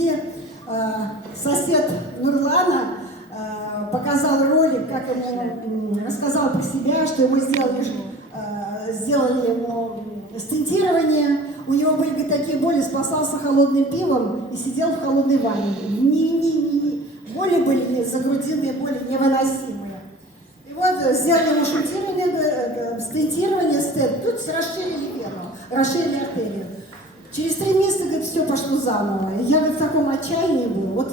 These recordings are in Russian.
привести. Сосед Нурлана показал ролик, как ему рассказал про себя, что ему сделали ему стентирование. У него были такие боли, спасался холодным пивом и сидел в холодной ванне. Боли были, загрудинные боли невыносимые. И вот сделали ему стентирование, тут расширили вену, расширили артерию. Через 3 месяца, говорит, все пошло заново. Я, говорит, в таком отчаянии был. Вот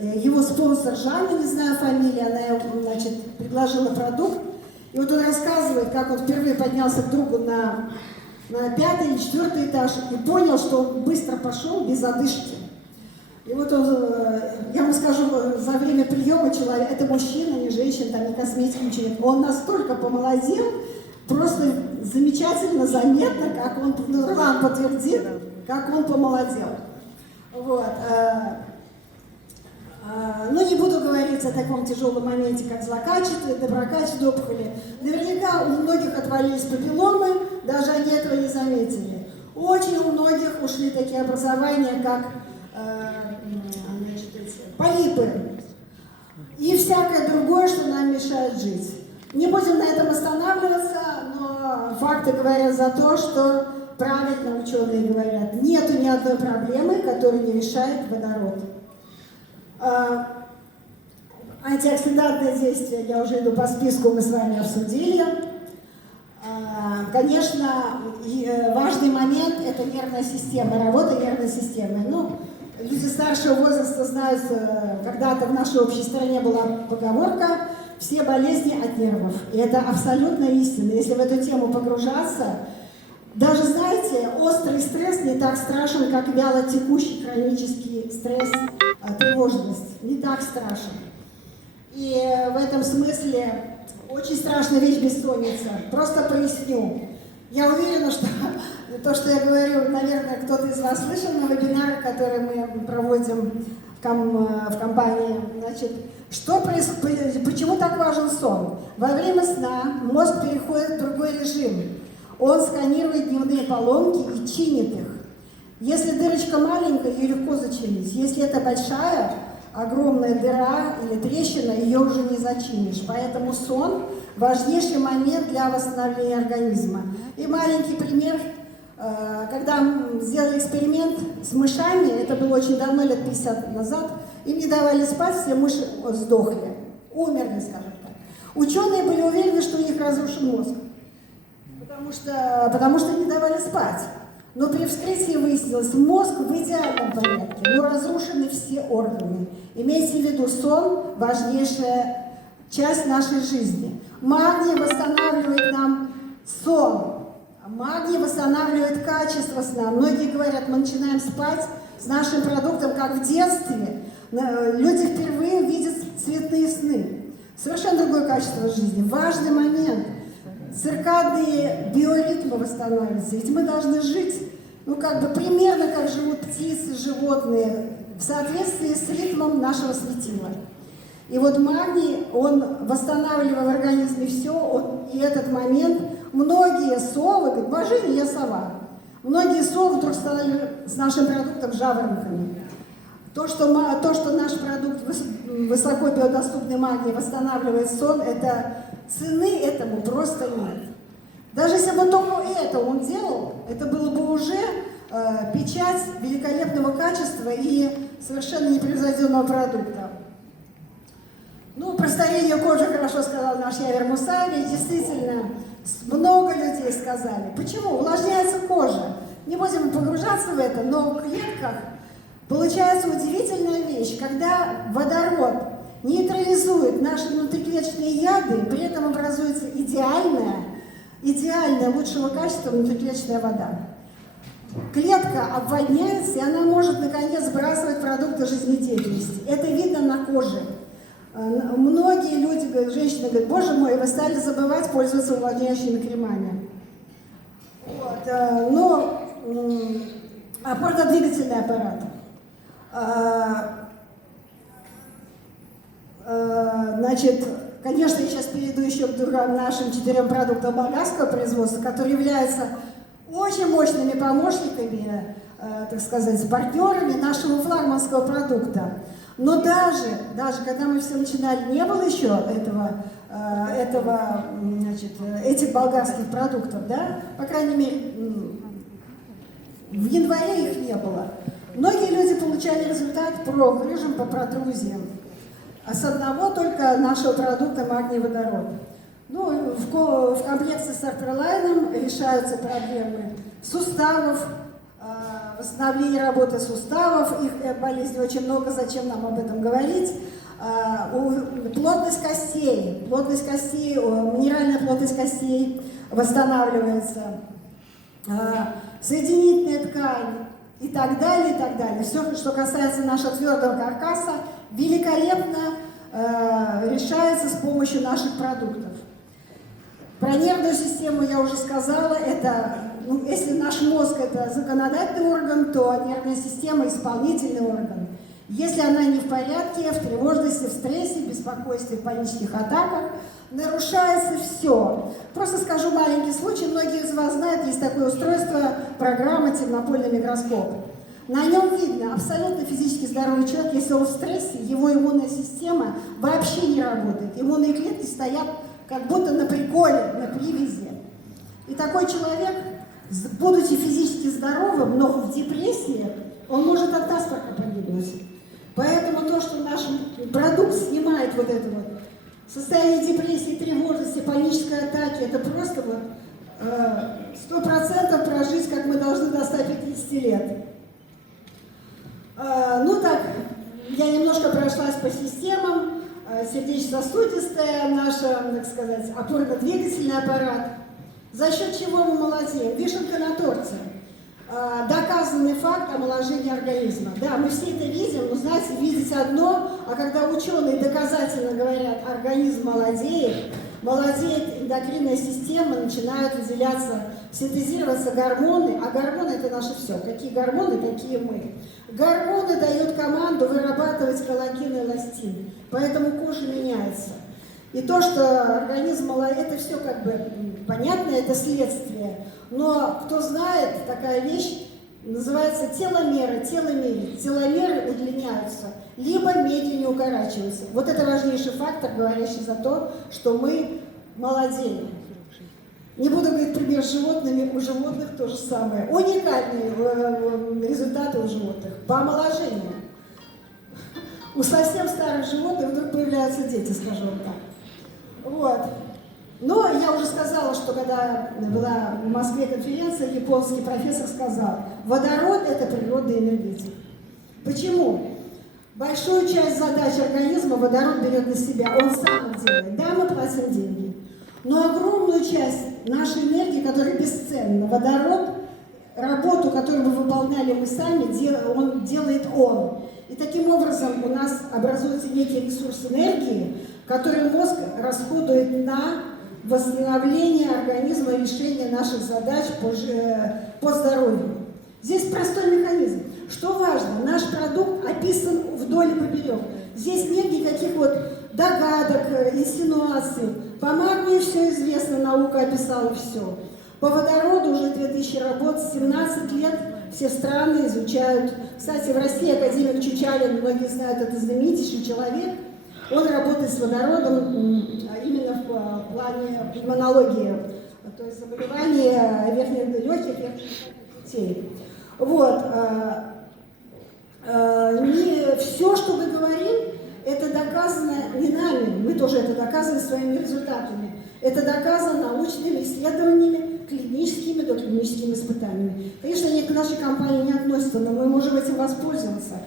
его спонсор Жанна, не знаю фамилию, она ему, значит, предложила продукт. И вот он рассказывает, как он впервые поднялся к другу на 5-й или 4-й этаж и понял, что он быстро пошел без одышки. И вот он, я вам скажу, за время приема человек, это мужчина, не женщина, там, не косметика, ничего нет. Он настолько помолодел, просто замечательно, заметно, как он, Нурлан подтвердил, как он помолодел. Вот. Ну, не буду говорить о таком тяжелом моменте, как злокачественные, доброкачественные опухоли. Наверняка у многих отвалились папилломы, даже они этого не заметили. Очень у многих ушли такие образования, как полипы и всякое другое, что нам мешает жить. Не будем на этом останавливаться, но факты говорят за то, что правильно ученые говорят, нету ни одной проблемы, которую не решает водород. Антиоксидантное действие, я уже иду по списку, мы с вами обсудили. Конечно, важный момент – это нервная система, работа нервной системы. Ну, люди старшего возраста знают, когда-то в нашей общей стране была поговорка «все болезни от нервов». И это абсолютно истина. Если в эту тему погружаться, даже, знаете, острый стресс не так страшен, как вялотекущий хронический стресс, тревожность. Не так страшен. И в этом смысле очень страшная вещь бессонница. Просто поясню. Я уверена, что то, что я говорю, наверное, кто-то из вас слышал на вебинарах, которые мы проводим в компании. Значит, почему так важен сон? Во время сна мозг переходит в другой режим. Он сканирует дневные поломки и чинит их. Если дырочка маленькая, ее легко зачинить. Если это большая, огромная дыра или трещина, ее уже не зачинишь. Поэтому сон – важнейший момент для восстановления организма. И маленький пример. Когда сделали эксперимент с мышами, это было очень давно, лет 50 назад, им не давали спать, все мыши сдохли, умерли, скажем так. Ученые были уверены, что у них разрушен мозг, потому что не давали спать. Но при вскрытии выяснилось, мозг в идеальном порядке, но разрушены все органы. Имейте в виду, сон – важнейшая часть нашей жизни. Магний восстанавливает нам сон. Магний восстанавливает качество сна. Многие говорят, мы начинаем спать с нашим продуктом, как в детстве. Люди впервые видят цветные сны. Совершенно другое качество жизни. Важный момент. Циркадные биоритмы восстанавливаются. Ведь мы должны жить, примерно как живут птицы, животные, в соответствии с ритмом нашего светила. И вот магний, он восстанавливает в организме все, и этот момент, многие совы, говорят, божиня, я сова. Многие совы вдруг стали с нашим продуктом жаворонками. То, что наш продукт высоко биодоступный магний восстанавливает сон, цены этому просто нет. Даже если бы только это он делал, это было бы уже печать великолепного качества и совершенно непревзойденного продукта. Про старение кожи хорошо сказал наш Явер Мусаевич. Действительно, много людей сказали. Почему? Увлажняется кожа. Не будем погружаться в это, но в клетках получается удивительная вещь, когда водород нейтрализует наши внутриклеточные яды, при этом образуется идеальная, лучшего качества внутриклеточная вода. Клетка обводняется, и она может, наконец, сбрасывать продукты жизнедеятельности. Это видно на коже. Многие люди, женщины говорят, боже мой, вы стали забывать пользоваться увлажняющими кремами. Опорно-двигательный аппарат. Конечно, я сейчас перейду еще к нашим 4 продуктам болгарского производства, которые являются очень мощными помощниками так сказать, партнерами нашего флагманского продукта. Но даже когда мы все начинали, не было еще этих болгарских продуктов, да, по крайней мере, в январе их не было. Многие люди получали результат по грыжам, по протрузиям. А с одного только нашего продукта магний-водород. Ну, в комплекте с Аркерлайном решаются проблемы суставов, восстановление работы суставов, их болезней очень много, зачем нам об этом говорить. Плотность костей, минеральная плотность костей восстанавливается, соединительная ткань и так далее, и так далее. Все, что касается нашего твердого каркаса, великолепно решается с помощью наших продуктов. Про нервную систему я уже сказала, это, если наш мозг это законодательный орган, то нервная система исполнительный орган. Если она не в порядке, в тревожности, в стрессе, беспокойстве, в панических атаках, нарушается все. Просто скажу маленький случай, многие из вас знают, есть такое устройство, программа «Темнопольный микроскоп». На нем видно абсолютно физически здоровый человек, если он в стрессе, его иммунная система вообще не работает. Иммунные клетки стоят как будто на приколе, на привязи. И такой человек, будучи физически здоровым, но в депрессии, он может от насморка погибнуть. Поэтому то, что наш продукт снимает вот это вот состояние депрессии, тревожности, панической атаки, это просто вот 100% прожить, как мы должны до 150 лет. Ну так, я немножко прошлась по системам. Сердечно-сосудистая, наша, так сказать, опорно-двигательный аппарат. За счет чего мы молодеем? Вишенка на торте. Доказанный факт омоложения организма. Да, мы все это видим, но, знаете, видеть одно, а когда ученые доказательно говорят, организм молодеет эндокринная система, начинают выделяться, синтезироваться гормоны, а гормоны это наше все. Какие гормоны, такие мы. Гормоны дают команду вырабатывать коллаген и эластин, поэтому кожа меняется. И то, что организм молодеет, это все как бы понятно, это следствие. Но кто знает, такая вещь называется теломеры. Теломеры удлиняются, либо медленнее укорачиваются. Вот это важнейший фактор, говорящий за то, что мы молодеем. Не буду говорить пример с животными, у животных то же самое. Уникальные результаты у животных по омоложению. У совсем старых животных вдруг появляются дети, скажу вам так. Вот. Но я уже сказала, что когда была в Москве конференция, японский профессор сказал, водород – это природный энергетик. Почему? Большую часть задач организма водород берет на себя, он сам их делает. Да, мы платим деньги. Но огромную часть нашей энергии, которая бесценна, водород, работу, которую мы выполняли мы сами, он делает он. И таким образом у нас образуется некий ресурс энергии, который мозг расходует на восстановление организма, решение наших задач по здоровью. Здесь простой механизм. Что важно, наш продукт описан вдоль и поперек. Здесь нет никаких вот догадок, инсинуаций. По магнию все известно, наука описала все. По водороду уже 2000 работ, 17 лет все страны изучают. Кстати, в России академик Чучалин, многие знают, это знаменитейший человек. Он работает с водородом именно в плане пульмонологии, то есть заболевания верхних легких, верхних костей. Вот. Не все, что мы говорим, это доказано не нами, мы тоже это доказываем своими результатами. Это доказано научными исследованиями, клиническими, доклиническими испытаниями. Конечно, они к нашей компании не относятся, но мы можем этим воспользоваться,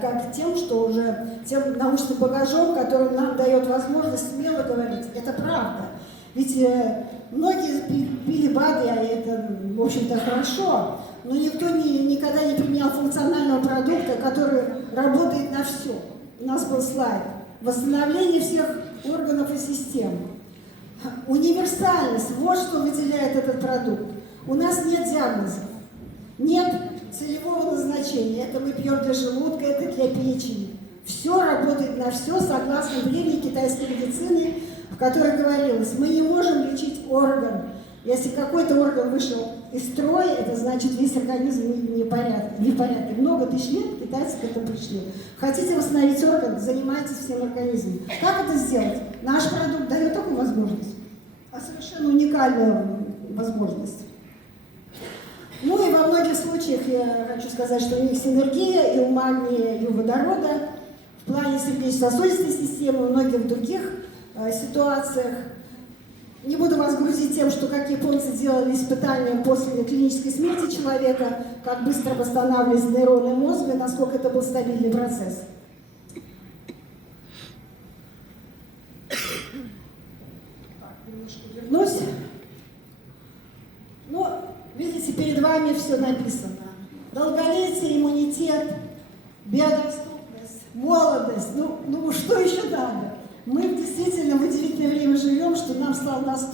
как тем, что уже тем научным багажом, который нам дает возможность смело говорить. Это правда. Ведь многие пили БАДы, а это, в общем-то, хорошо, но никто никогда не применял функционального продукта, который работает на все. У нас был слайд. Восстановление всех органов и систем. Универсальность. Вот что выделяет этот продукт. У нас нет диагнозов. Нет целевого назначения. Это мы пьем для желудка, это для печени. Все работает на все, согласно древней китайской медицины, в которой говорилось, мы не можем лечить орган. Если какой-то орган вышел из строя, это значит весь организм не в порядке. Много тысяч лет китайцы к этому пришли. Хотите восстановить орган, занимайтесь всем организмом. Как это сделать? Наш продукт дает такую возможность, а совершенно уникальную возможность. Ну и во многих случаях я хочу сказать, что у них синергия и у магния, и у водорода в плане сердечно-сосудистой системы, и многих других ситуациях. Не буду вас грузить тем, что как японцы делали испытания после клинической смерти человека, как быстро восстанавливались нейроны мозга, и насколько это был стабильный процесс. Так, немножко вернусь. Ну, видите, перед вами все написано. Долголетие, иммунитет, биодоступность, молодость. Ну что еще надо? Мы действительно в удивительное время живем, что нам стало доступно.